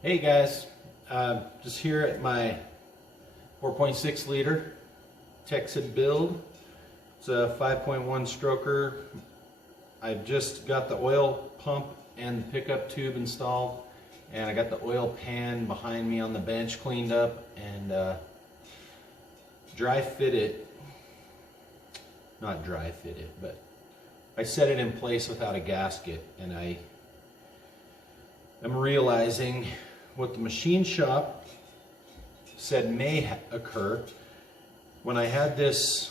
Hey guys, just here at my 4.6 liter Texan build. It's a 5.1 stroker. I've just got the oil pump and pickup tube installed, and I got the oil pan behind me on the bench cleaned up and dry fit it. Not dry fit it, but I set it in place without a gasket, and I am realizing what the machine shop said may occur. When I had this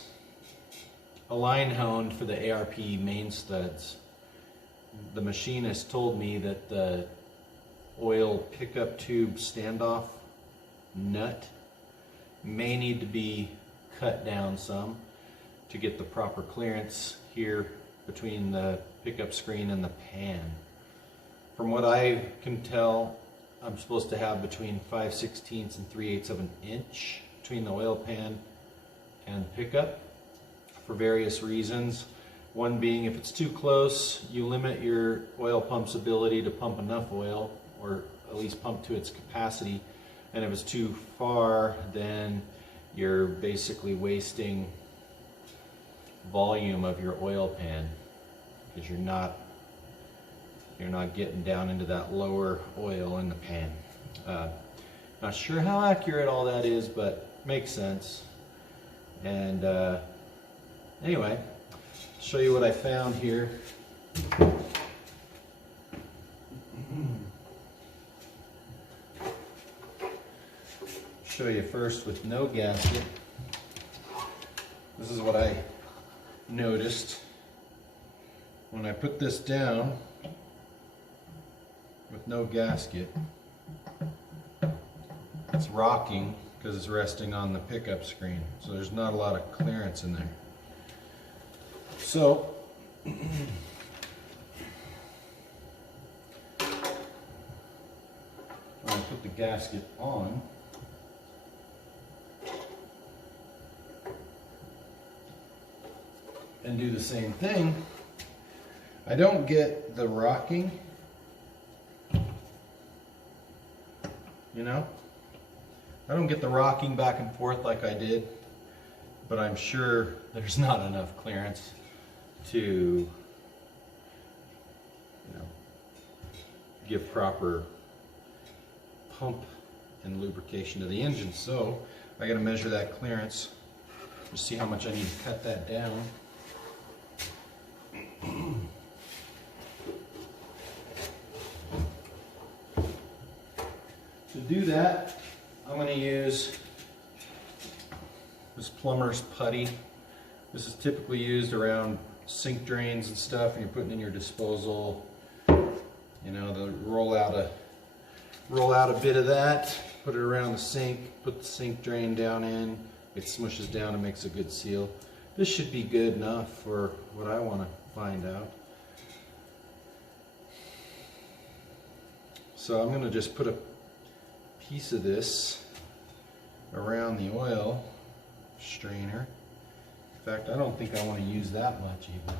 align honed for the ARP main studs, the machinist told me that the oil pickup tube standoff nut may need to be cut down some to get the proper clearance here between the pickup screen and the pan. From what I can tell, I'm supposed to have between 5/16 and 3/8 of an inch between the oil pan and pickup for various reasons. One being, if it's too close, you limit your oil pump's ability to pump enough oil, or at least pump to its capacity. And if it's too far, then you're basically wasting volume of your oil pan because you're not getting down into that lower oil in the pan. Not sure how accurate all that is, but makes sense. And anyway, show you what I found here. Show you first with no gasket. This is what I noticed when I put this down with no gasket. It's rocking because it's resting on the pickup screen, so there's not a lot of clearance in there. So when I put the gasket on, and do the same thing, I don't get the rocking. You know, I don't get the rocking back and forth like I did, but I'm sure there's not enough clearance to, give proper pump and lubrication to the engine. So I got to measure that clearance to see how much I need to cut that down. To do that, I'm going to use this plumber's putty. This is typically used around sink drains and stuff, and you're putting in your disposal. To roll out a bit of that, put it around the sink, put the sink drain down in. It smushes down and makes a good seal. This should be good enough for what I want to find out. So I'm going to just put a piece of this around the oil strainer. In fact, I don't think I want to use that much even.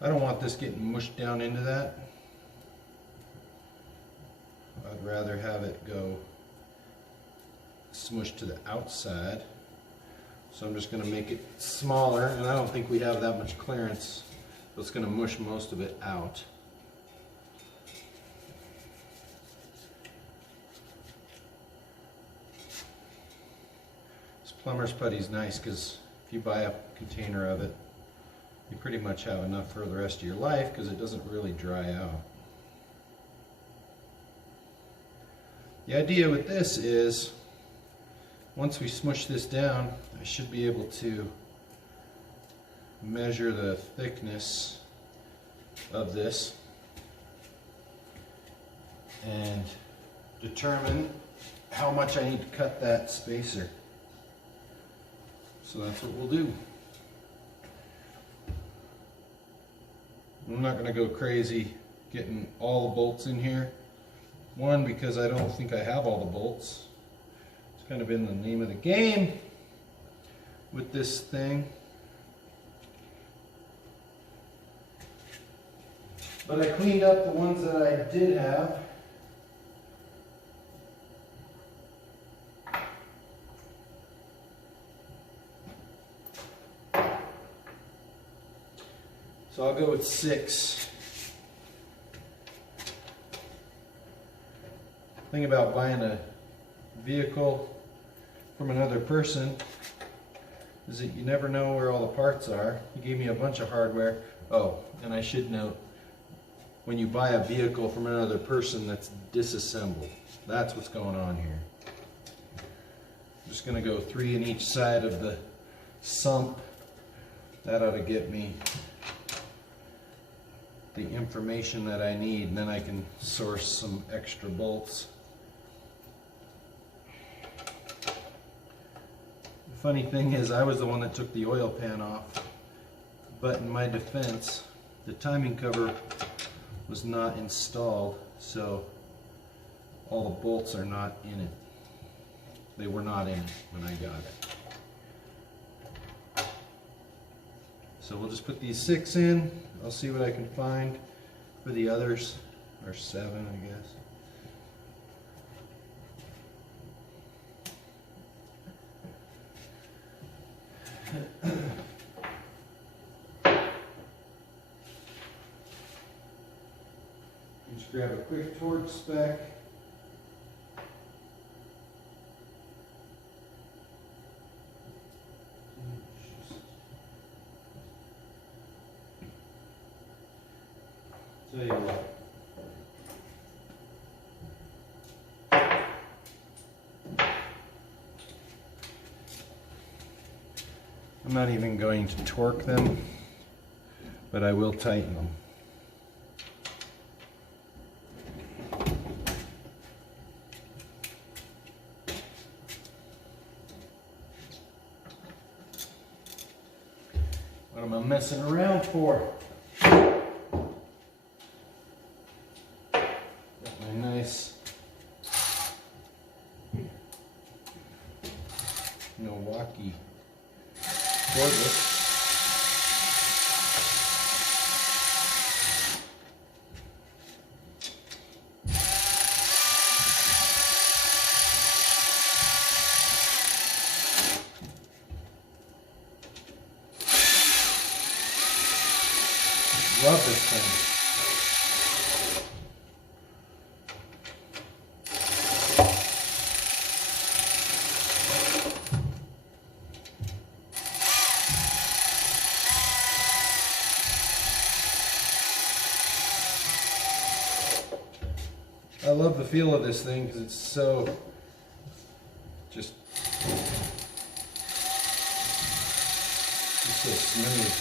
I don't want this getting mushed down into that. I'd rather have it go smushed to the outside. So I'm just going to make it smaller, and I don't think we have that much clearance, so it's going to mush most of it out. This plumber's putty is nice because if you buy a container of it, you pretty much have enough for the rest of your life because it doesn't really dry out. The idea with this is, once we smush this down, I should be able to measure the thickness of this and determine how much I need to cut that spacer. So that's what we'll do. I'm not going to go crazy getting all the bolts in here. One, because I don't think I have all the bolts. It's kind of been the name of the game with this thing. But I cleaned up the ones that I did have So I'll go with 6. Thing about buying a vehicle from another person is that you never know where all the parts are. He gave me a bunch of hardware. Oh, and I should note, when you buy a vehicle from another person that's disassembled, that's what's going on here. I'm just going to go 3 in each side of the sump. That ought to get me the information that I need, and then I can source some extra bolts. The funny thing is, I was the one that took the oil pan off, but in my defense, the timing cover was not installed, so all the bolts are not in it. They were not in it when I got it. So we'll just put these 6 in. I'll see what I can find for the others, or 7, I guess. Just grab a quick torque spec. Tell you what. I'm not even going to torque them, but I will tighten them. What am I messing around for? Nice Milwaukee cordless. Love this thing. I love the feel of this thing because it's so just it's so smooth.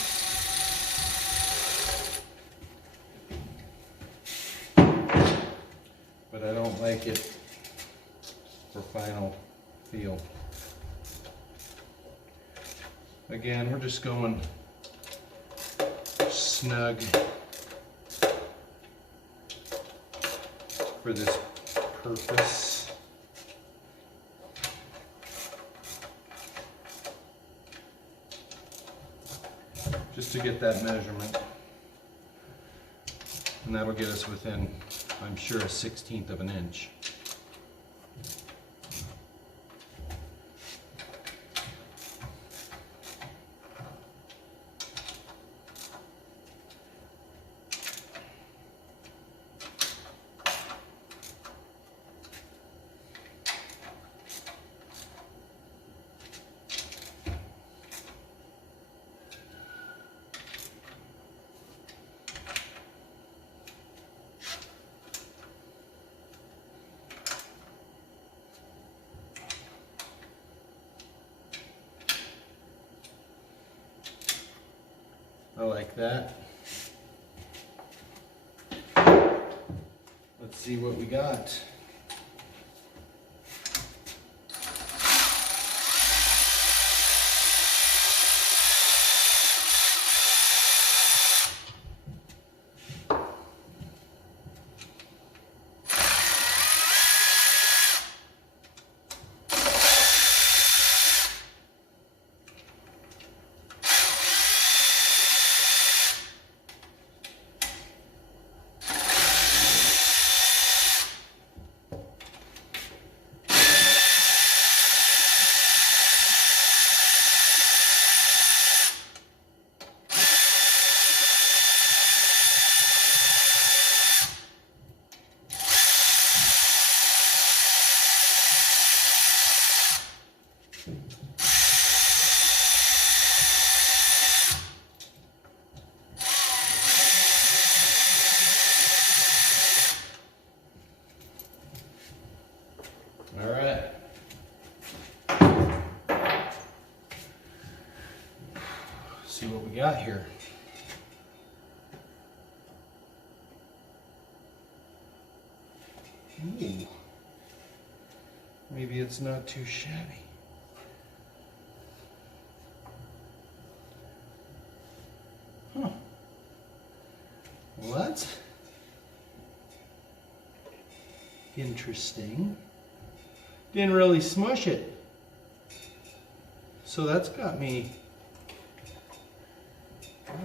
But I don't like it for final feel. Again, we're just going snug for this purpose. Just to get that measurement. And that'll get us within, I'm sure, 1/16 of an inch. I like that. Let's see what we got. got here. Ooh. Maybe it's not too shabby. Huh. Well, that's interesting. Didn't really smush it. So that's got me. Wow.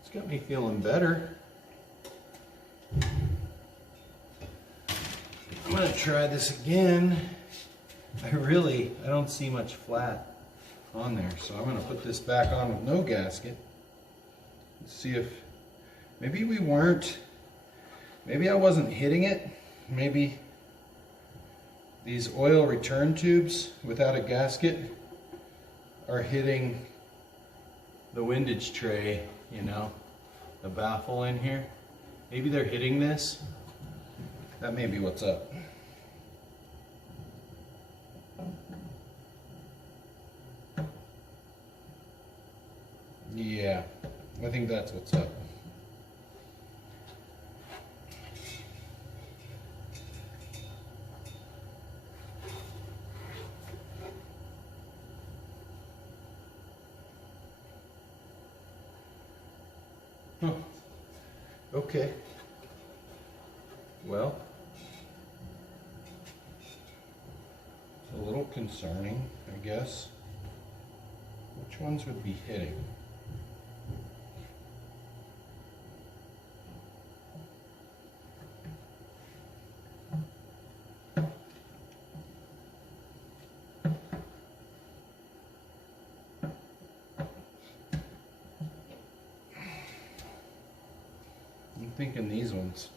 It's got me feeling better. I'm gonna try this again. I don't see much flat on there, so I'm gonna put this back on with no gasket. Let's see if maybe I wasn't hitting it. Maybe these oil return tubes without a gasket are hitting the windage tray, you know, the baffle in here. Maybe they're hitting this. That may be what's up. Yeah, I think that's what's up. Huh. Okay. Well, it's a little concerning, I guess. Which ones would be hitting? I'm thinking these ones.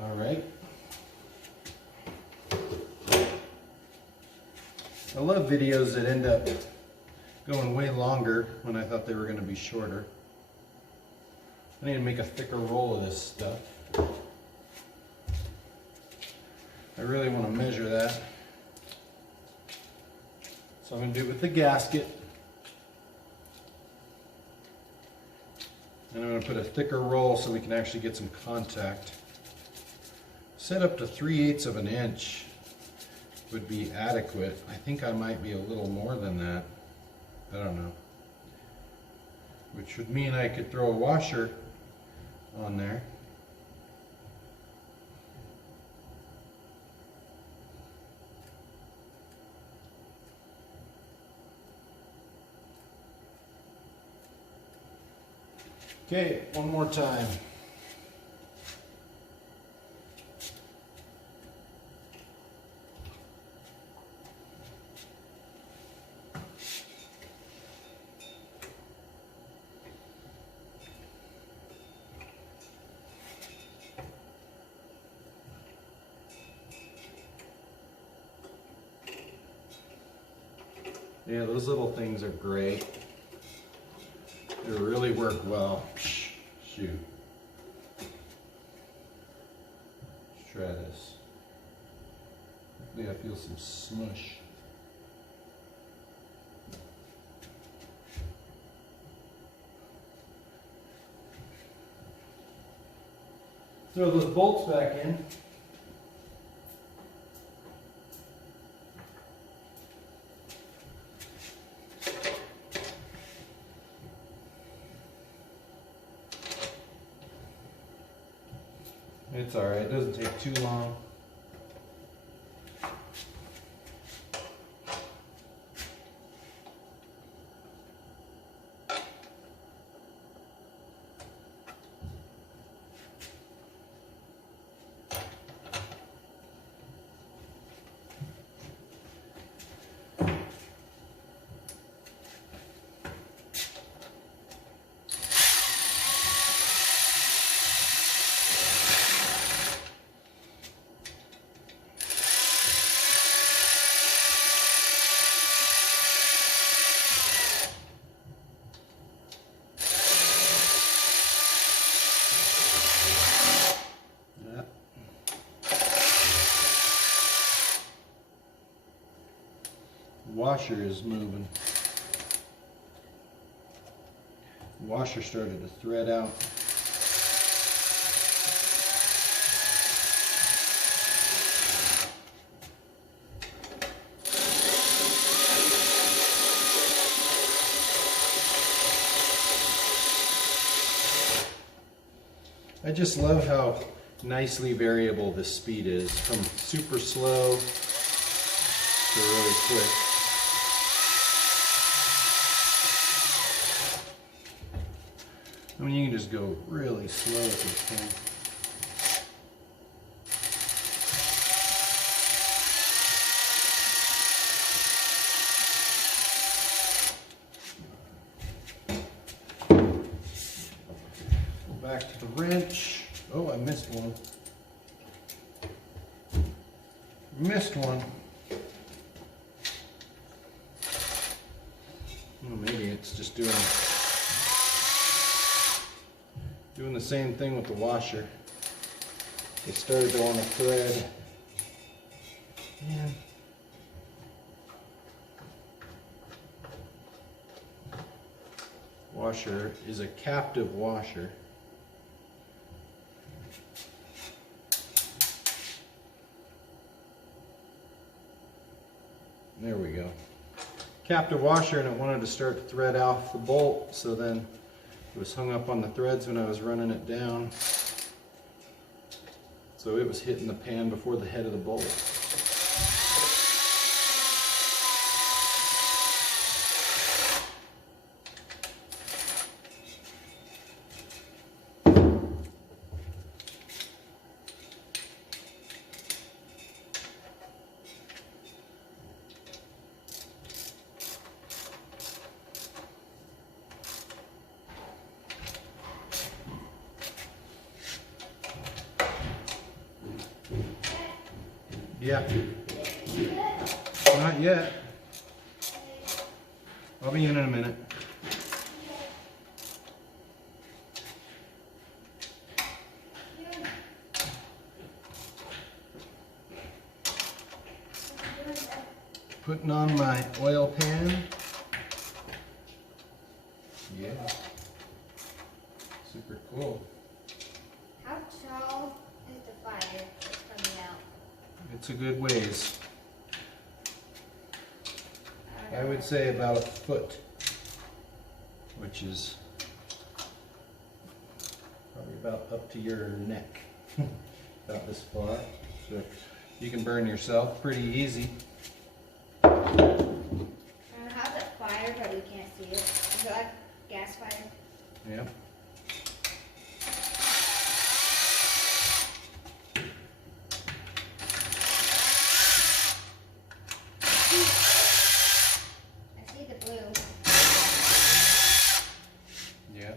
All right. I love videos that end up going way longer when I thought they were going to be shorter. I need to make a thicker roll of this stuff. I really want to measure that. So I'm going to do it with the gasket. And I'm going to put a thicker roll so we can actually get some contact. Set up to 3/8 of an inch would be adequate. I think I might be a little more than that. I don't know. Which would mean I could throw a washer on there. Okay, one more time. Yeah, those little things are great. They really work well. Shoot. Let's try this. Hopefully I feel some smush. Throw those bolts back in. It's all right, it doesn't take too long. washer is moving. The washer started to thread out. I just love how nicely variable this speed is, from super slow to really quick. I mean, you can just go really slow with this thing. Back to the wrench. Oh, I missed one. Missed one. Oh, maybe it's just doing the same thing with the washer. It started to want to thread. Man. Washer is a captive washer. There we go. Captive washer, and it wanted to start to thread off the bolt, so then it was hung up on the threads when I was running it down. So it was hitting the pan before the head of the bolt. Yeah. Not yet. I'll be in a minute. Putting on my oil pan. Yeah. Super cool. How tall is the fire that's coming out? It's a good ways. I would say about a foot, which is probably about up to your neck, about this far. So you can burn yourself pretty easy. How's it fire, but we can't see it? Is it like gas fire? Yeah. I see the blue. Yeah.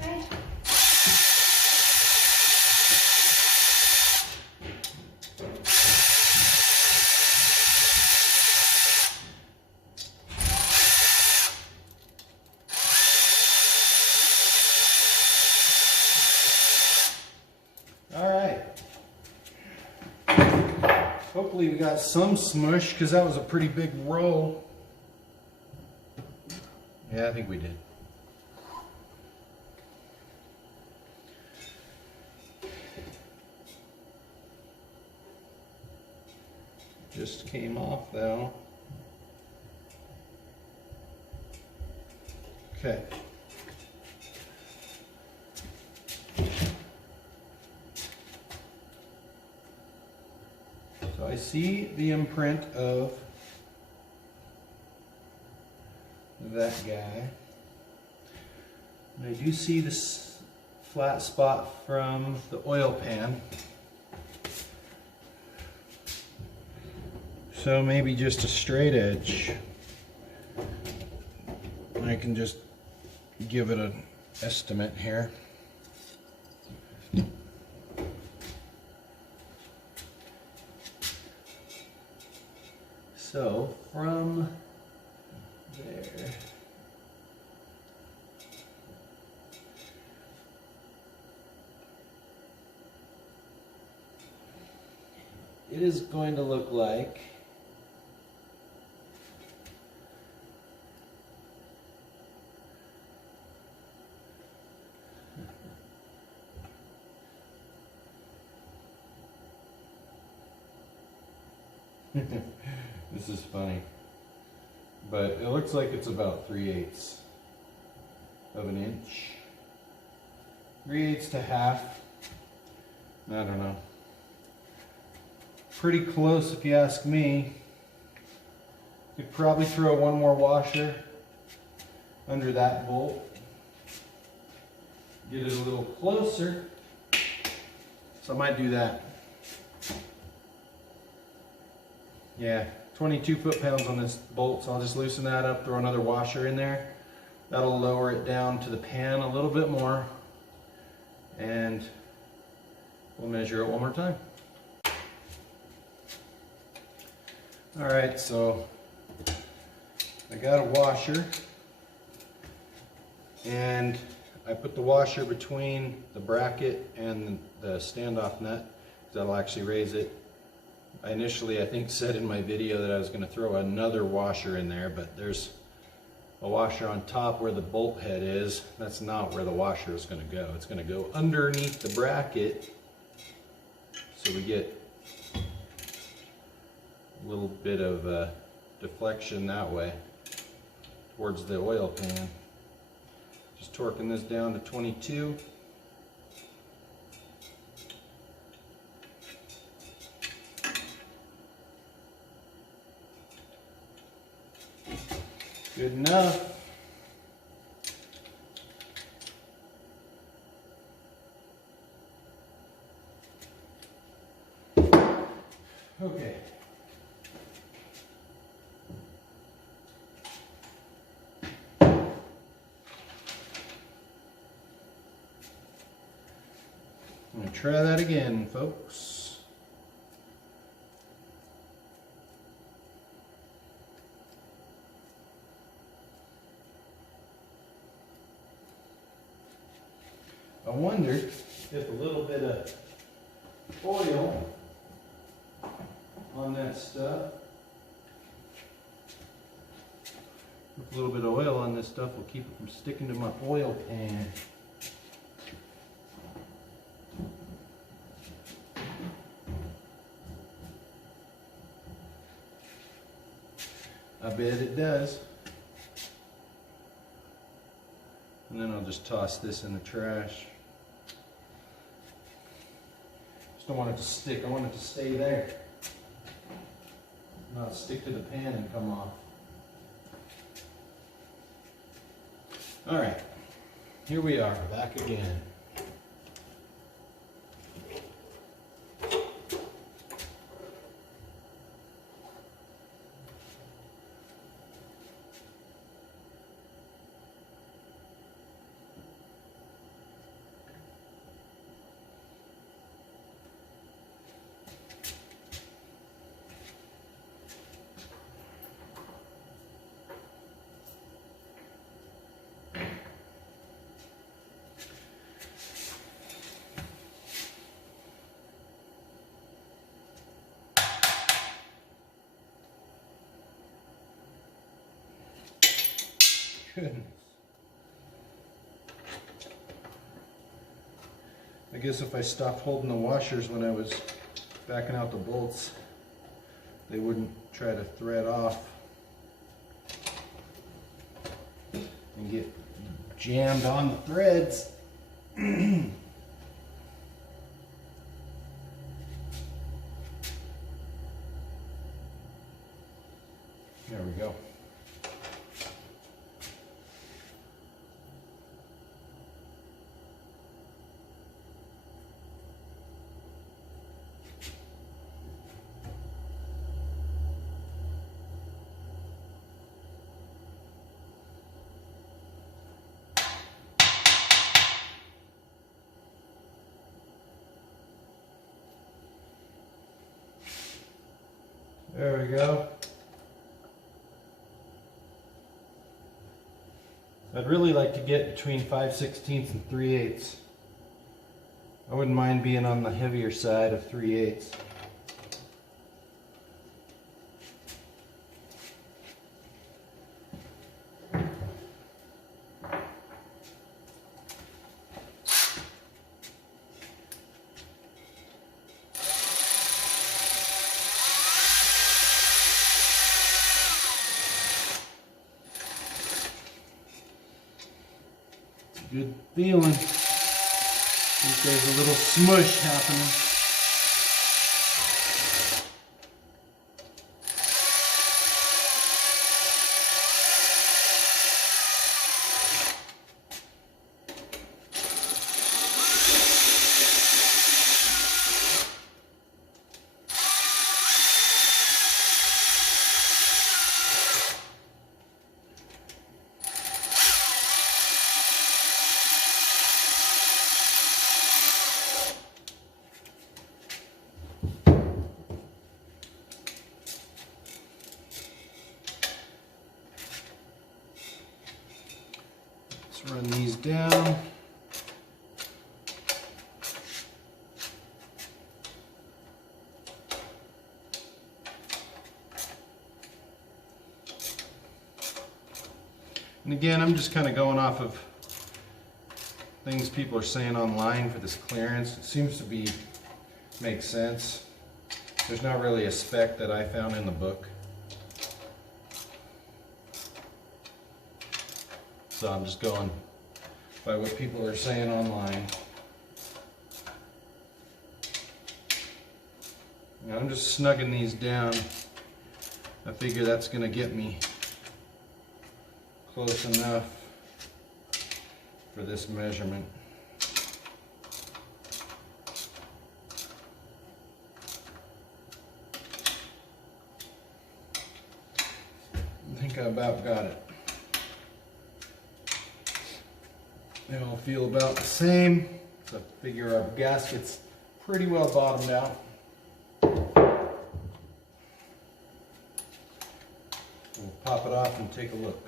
Right? All right. Hopefully we got some smush, because that was a pretty big roll. Yeah, I think we did. Just came off though. Okay. So I see the imprint of that guy. And I do see this flat spot from the oil pan. So maybe just a straight edge. I can just give it an estimate here. So from there, it is going to look like this is funny, but it looks like it's about 3/8 of an inch. 3/8 to half. I don't know. Pretty close if you ask me. Could probably throw one more washer under that bolt. Get it a little closer. So I might do that. Yeah, 22 foot-pounds on this bolt, so I'll just loosen that up, throw another washer in there. That'll lower it down to the pan a little bit more. And we'll measure it one more time. All right, so I got a washer, and I put the washer between the bracket and the standoff nut. That'll actually raise it. I initially, I think, said in my video that I was going to throw another washer in there, but there's a washer on top where the bolt head is. That's not where the washer is going to go. It's going to go underneath the bracket, so we get a little bit of deflection that way towards the oil pan. Just torquing this down to 22. Good enough. Okay. I'm going to try that again, folks. I wondered if a little bit of oil on that stuff, a little bit of oil on this stuff will keep it from sticking to my oil pan. I bet it does. And then I'll just toss this in the trash. Just don't want it to stick. I want it to stay there. Not stick to the pan and come off. All right, here we are, back again. Goodness. I guess if I stopped holding the washers when I was backing out the bolts, they wouldn't try to thread off and get jammed on the threads. There we go. There we go. I'd really like to get between 5/16 and 3/8. I wouldn't mind being on the heavier side of 3/8. Good feeling. I think there's a little smush happening. Let's run these down. And again, I'm just kind of going off of things people are saying online for this clearance. It seems to be makes sense. There's not really a spec that I found in the book. So I'm just going by what people are saying online. And I'm just snugging these down. I figure that's going to get me close enough for this measurement. I think I about got it. They all feel about the same, so I figure our gasket's pretty well bottomed out. We'll pop it off and take a look.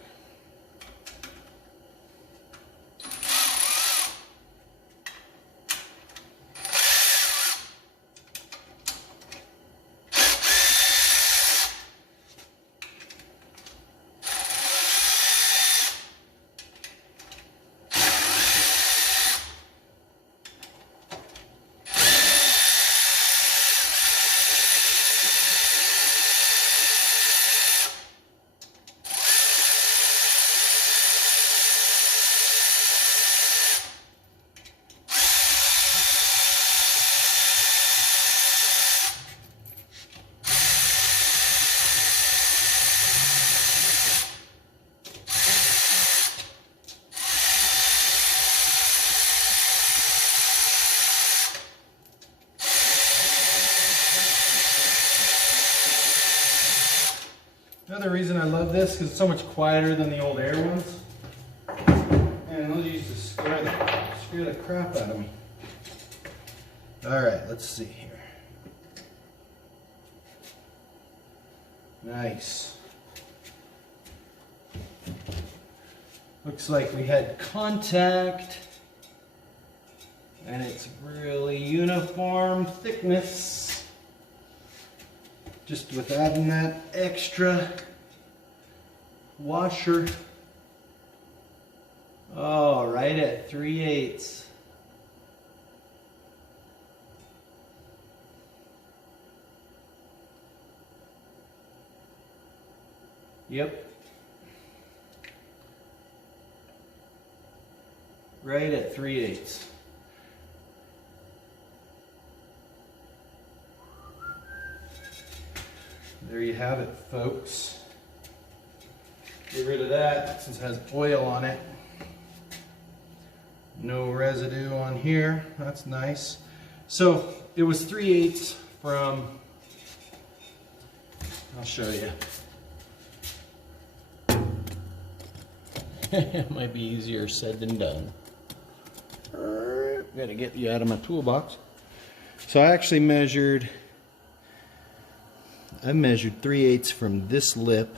Another reason I love this is because it's so much quieter than the old air ones. And those used to scare the crap out of me. Alright, let's see here. Nice. Looks like we had contact. And it's really uniform thickness. Just with adding that extra washer. Oh, right at 3/8. Yep. Right at 3/8. There you have it, folks. Get rid of that since it has oil on it. No residue on here. That's nice. So it was 3/8 from, I'll show you. It might be easier said than done. Gotta get you out of my toolbox. So I actually measured 3/8 from this lip.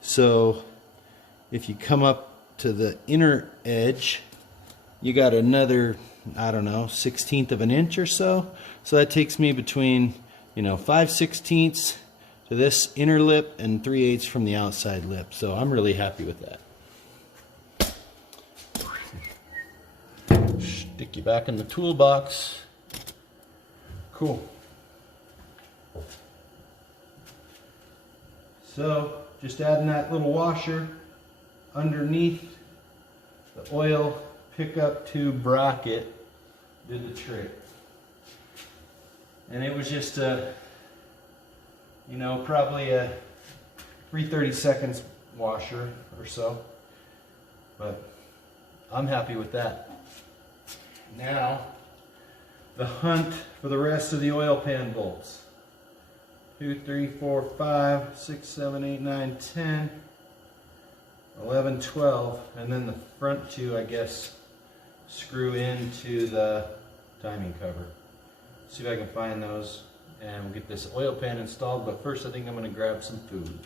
So if you come up to the inner edge, you got another, I don't know, 1/16 of an inch or so. So that takes me between, 5/16 to this inner lip and 3/8 from the outside lip. So I'm really happy with that. Stick you back in the toolbox. Cool. So just adding that little washer underneath the oil pickup tube bracket did the trick. And it was just probably a 3/32 washer or so. But I'm happy with that. Now, the hunt for the rest of the oil pan bolts. 2, 3, 4, 5, 6, 7, 8, 9, 10, 11, 12, and then the front two, I guess, screw into the timing cover. See if I can find those, and we'll get this oil pan installed, but first I think I'm going to grab some food.